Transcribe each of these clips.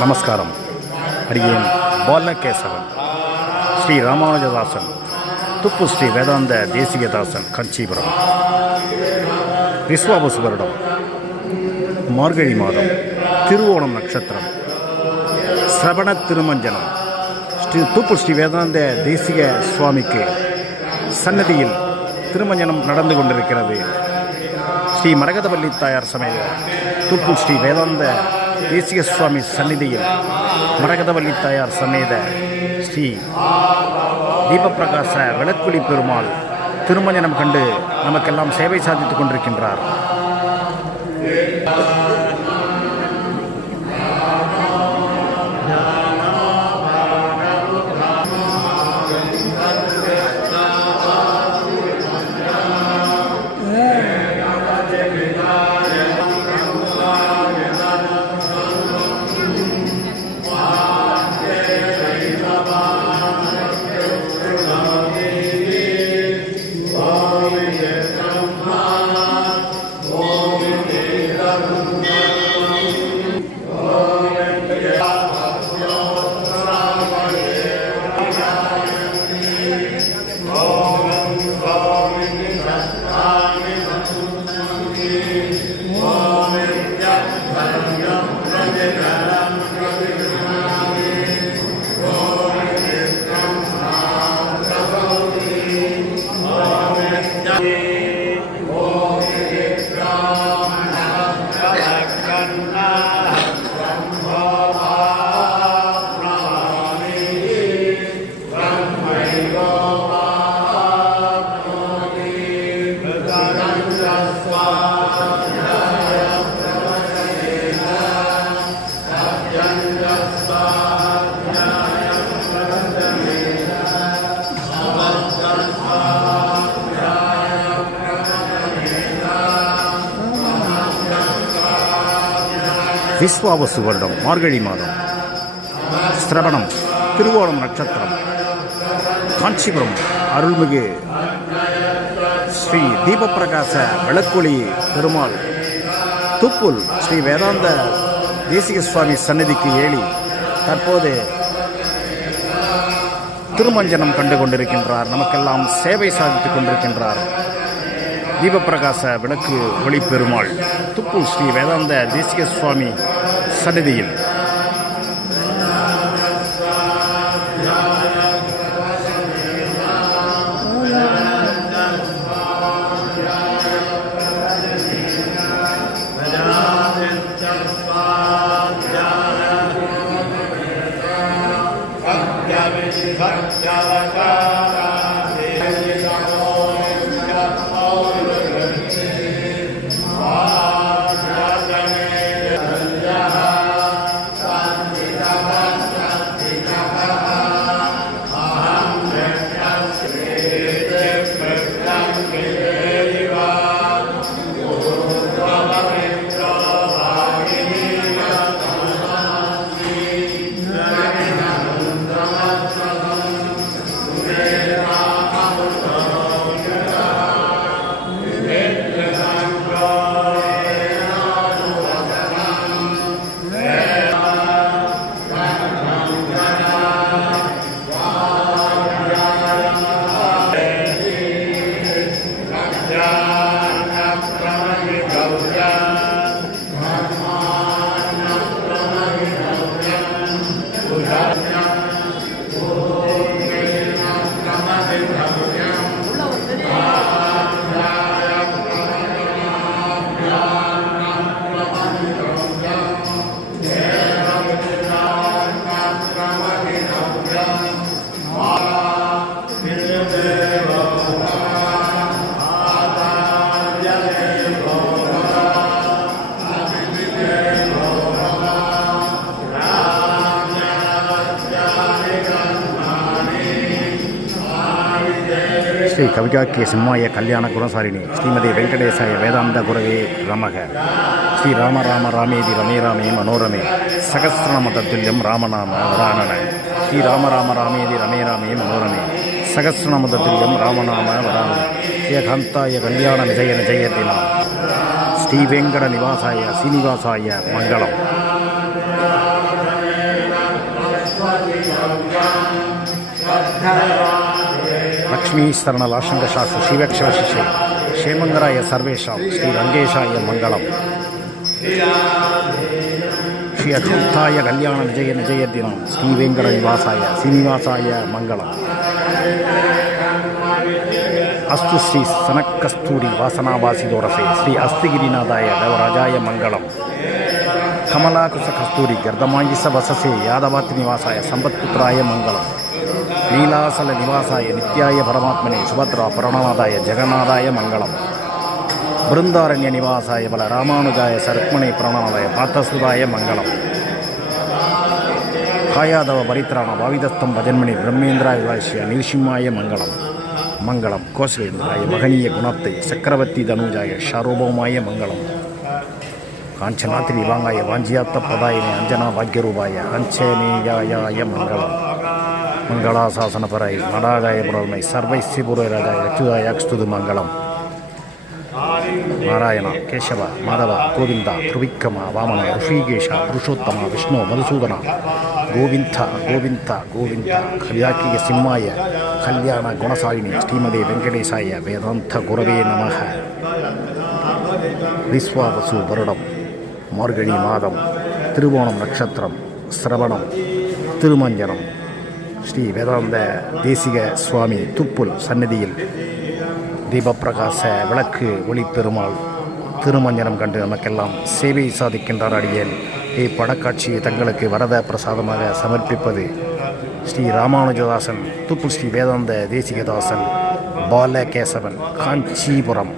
நமஸ்காரம் அடியேன் பாலகேசவன் ஸ்ரீ ராமானுஜதாசன் துப்பு ஸ்ரீ வேதாந்த தேசிகதாசன் கஞ்சிபுரம் விஸ்வாபசு வருடம் மார்கழி மாதம் திருவோணம் நட்சத்திரம் சிரவண திருமஞ்சனம் ஸ்ரீ துப்பு ஸ்ரீ வேதாந்த தேசிக சுவாமிக்கு சன்னதியில் திருமஞ்சனம் நடந்து கொண்டிருக்கிறது. ஸ்ரீ மரகதவல்லி தாயார் சமேத துப்பு ஸ்ரீ வேதாந்த தேசிய சுவாமி சந்நிதியில் மரகதவல்லி தாயார் சமேத ஸ்ரீ தீபப்பிரகாச விளக்குழி பெருமாள் திருமஞ்சனம் கண்டு நமக்கெல்லாம் சேவை சாதித்துக் கொண்டிருக்கின்றார். விஸ்வாவசு வருடம் மார்கழி மாதம். சிரவணம் திருவோணம் நட்சத்திரம். காஞ்சிபுரம் அருள்மிகு ஸ்ரீ தீபப்பிரகாச விளக்கொளி பெருமாள். துப்புல் ஸ்ரீ வேதாந்த தேசிக சுவாமி சன்னதிக்கு ஏழி தற்போது திருமஞ்சனம் கண்டு கொண்டிருக்கின்றார். நமக்கெல்லாம் சேவை சாதித்துக் கொண்டிருக்கின்றார். தீபப்பிரகாச விளக்கு ஒளி பெருமாள் துப்பு ஸ்ரீ வேதாந்த தேசிக சுவாமி சன்னதியில் ஸ்ரீ கவிகாக்கிய சிம்மாய கல்யாண குணசாரிணி ஸ்ரீமதி வெங்கடேசாய வேதாந்த குரவே ரமக ஸ்ரீ ராம ராம ராமேதி ரமே ராமே மனோரமே. சகசிரநாம தத்துல்யம் ராமநாம வராணன ஸ்ரீ ராம ராம ராமேதி ரமே ராமே மனோரமே. சகசிரநாம தத்துல்யம் ராமநாம வராணன ஸ்ரீகாந்தாய கல்யாண விஜய நிஜயத்தினா. ஸ்ரீ வெங்கட நிவாசாய சீனிவாசாய மங்களம். Thank. லக்ஷ்மீஸ்தரணலாஷங்கசாஸ்து சிவக்ஷவசிஷே ஷேமங்கராய சர்வேஷாம் ஸ்ரீ ரங்கேஷாய மங்களம் ஸ்ரீ அத்யுத்தாய கல்யாண விஜய விஜய தினம் ஸ்ரீ வேங்கட நிவாசாய சீனிவாசாய மங்களம் அஸ்து ஸ்ரீ சனக்கஸ்தூரி வாசனாவாசிதோரசே ஸ்ரீ அஸ்திகிரிநாதாய தேவராஜாய மங்களம் கமலாகுச கஸ்தூரி கர்தமாயிச வசசே யாதவாத்தி நிவாசாய சம்பத்புத்திராய மங்களம் நீலாசல நிவாசாய நித்யாய பரமாத்மனே சுபத்ரா பிரணநாதாய ஜெகநாதாய மங்களம். பிருந்தாரண்ய நிவாசாய பல ராமானுஜாய சருக்மனை பிரணநாதாய பார்த்தசுதாய மங்களம். காயாதவ பரித்ராண பாவிதஸ்தம் பஜன்மணி பிரம்மேந்திராய வாசிய நிருசிம்மாய மங்களம். மங்களம். கோசலேந்திராய மகனீய குணத்தை சக்கரவர்த்தி தனுஜாய ஷாரூபமாய மங்களம். காஞ்சனாத்திரி வாங்காய வாஞ்சியாத்த பதாயினி அஞ்சனா பாக்யரூபாய அஞ்சனேயாய மங்களம். மங்களாசாசனபரை நடாகாய புரமை சர்வை சிபுரராஜாய லட்சுதாய அக்ஸ்துது மங்களம். நாராயணா கேசவா மாதவா கோவிந்தா திருவிக்ரமா வாமன ಋಷಿಕೇಶ ಪುರುಷೋತ್ತಮ ವಿಷ್ಣು ಮಧುಸೂದನ ಗೋವಿಂದ ಗೋವಿಂದ ಗೋವಿಂದ ಕವಿಯಾಕಿಯ ಸಿಂಹಾಯ ಕಲ್ಯಾಣ ಗುಣಸಾಯಿನಿ ಶ್ರೀಮತಿ ವೆಂಕಟೇಶಾಯ ವೇದಾಂತ ಗುರವೇ ನಮಃ விஸ்வாவசு வருடம் மார்கழி மாதம் திருவோணம் நட்சத்திரம் சிரவணம் திருமஞ்சனம் ஸ்ரீ வேதாந்த தேசிக சுவாமி துப்புல் சந்நிதியில் தீபப்பிரகாச விளக்கு ஒளி பெருமாள் திருமஞ்சனம் கண்டு நமக்கெல்லாம் சேவை சாதிக்கின்றார் அடியேன். இப்படக்காட்சியை தங்களுக்கு வரத பிரசாதமாக சமர்ப்பிப்பது ஸ்ரீ ராமானுஜதாசன் துப்பு ஸ்ரீ வேதாந்த தேசிகதாசன் பாலகேசவன் காஞ்சிபுரம்.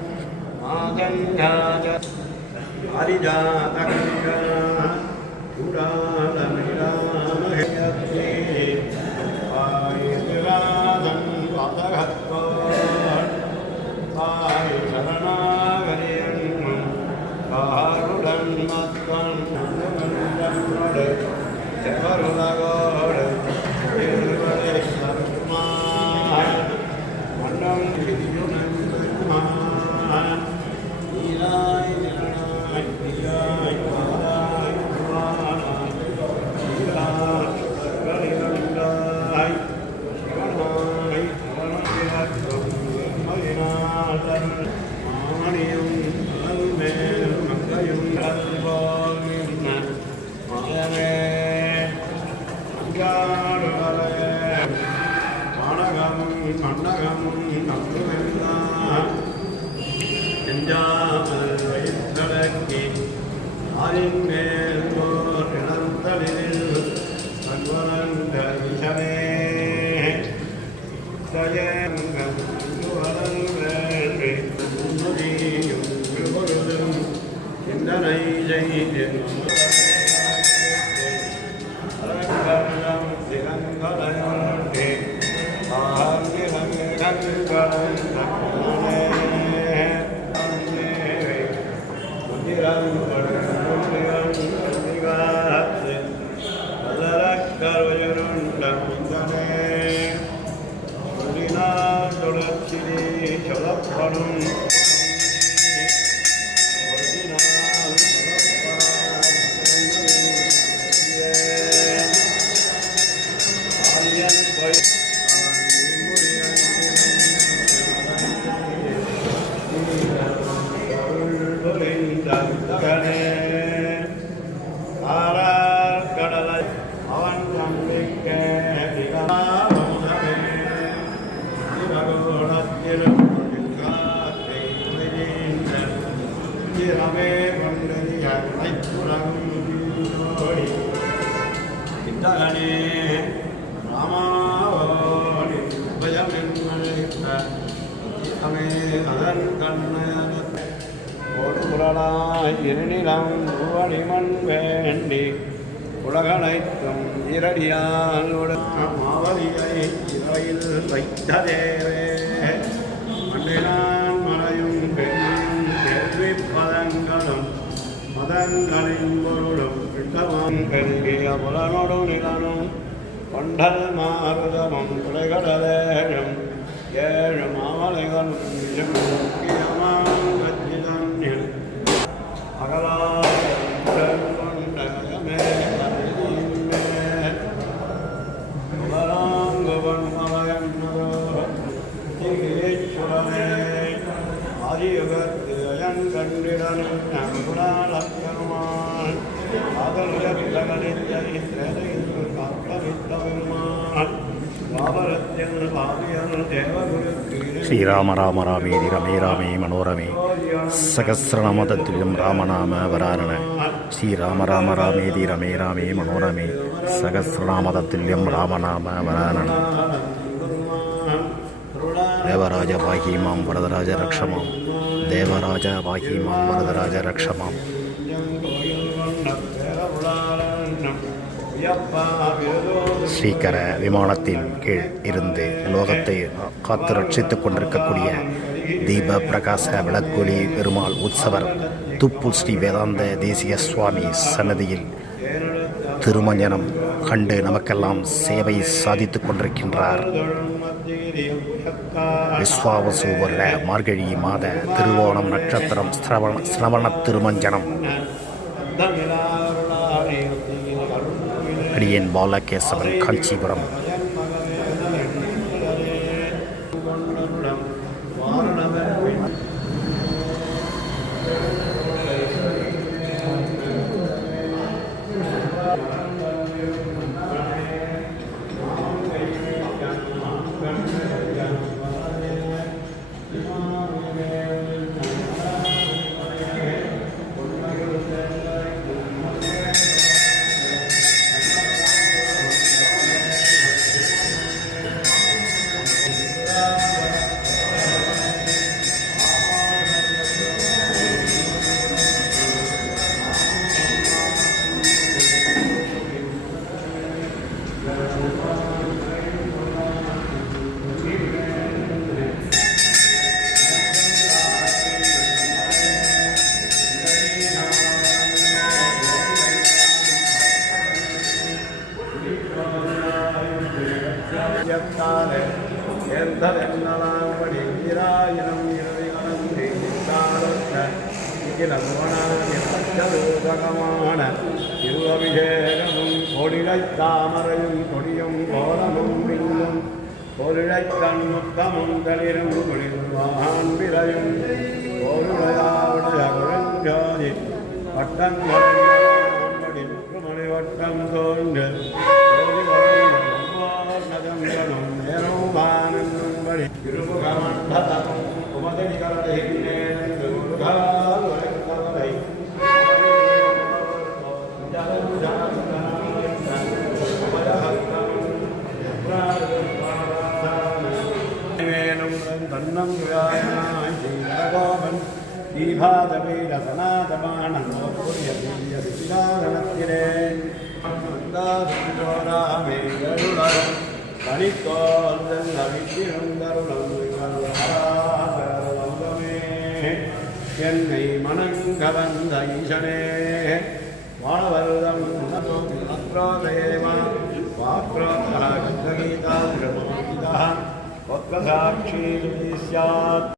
Corona Yeah. கடலை அவன் நம்பிக்கை திறமே கொண்டறிய அனைத்துறம் இத்தகனே ராமாவோடி பயமென்மழைத்த அமே அதன் கண்ணயனத்தை கொடுகுரலாய் இருநிலம் உவடிமண் வேண்டி உலகனைத்தும் இரடியால் மாவலியை இறையில் வைத்த தேவே மண்ணினான் மலையும் பெண்ணும் கேள்வி பதங்களும் மதங்களின் பொருளும் விட்டமான் பெருகிய புலனொடு நிலனும் கொண்டல் மாறுதமும் குலைகடலேழும் ஏழு மாமலைகள் ஸ்ரீராம ராம ராமே ரமே ராமே மனோரமே. சகசிரநாமதத்துல்யம் ராமநாம வராரண. ஸ்ரீராம ராம ராமேதி ரமே ராமே மனோரமே. சகசிரநாமதத்துல்யம் ராமநாம வராரண. தேவராஜ பாகீமாம் வரதராஜ ரக்ஷமாம் தேவராஜ பாகீமாம் வரதராஜ ரக்ஷமாம் ஸ்ரீகர விமானத்தின் கீழ் இருந்து லோகத்தை காத்து ரட்சித்துக் கொண்டிருக்கக்கூடிய தீப பிரகாச விளக்கொலி பெருமாள் உற்சவர் துப்பு ஸ்ரீ வேதாந்த தேசிய சுவாமி சன்னதியில் திருமஞ்சனம் கண்டு நமக்கெல்லாம் சேவை சாதித்துக் கொண்டிருக்கின்றார். விஸ்வாவசு வல்ல மார்கழி மாத திருவோணம் நட்சத்திரம் சிரவண சிரவண திருமஞ்சனம். அடியன் பாலகேசவன் காஞ்சிபுரம். பகவான திருவபிஷேகமும் கொடிழை தாமரையும் கொடியும் கோலமும் வில்லும் பொருளை தன்முத்தமும் தளிரும் குளிர்வான் விரையும் பொருளையாவுடைய குழஞ்சாதி வட்டங்களை வட்டம் தோன்று நேரமானந்த ಮಾಡಿ തന്നം ദീഭാതപീരസനാദമാണം ണത്തിലെ പണിക്കോ என்னை மனங்கவந்த ஈசனே வாழவருதம் அத்ரோதேமா வாக்ரோதா கீதா ஒத்ரசாட்சி ஸ்யாத்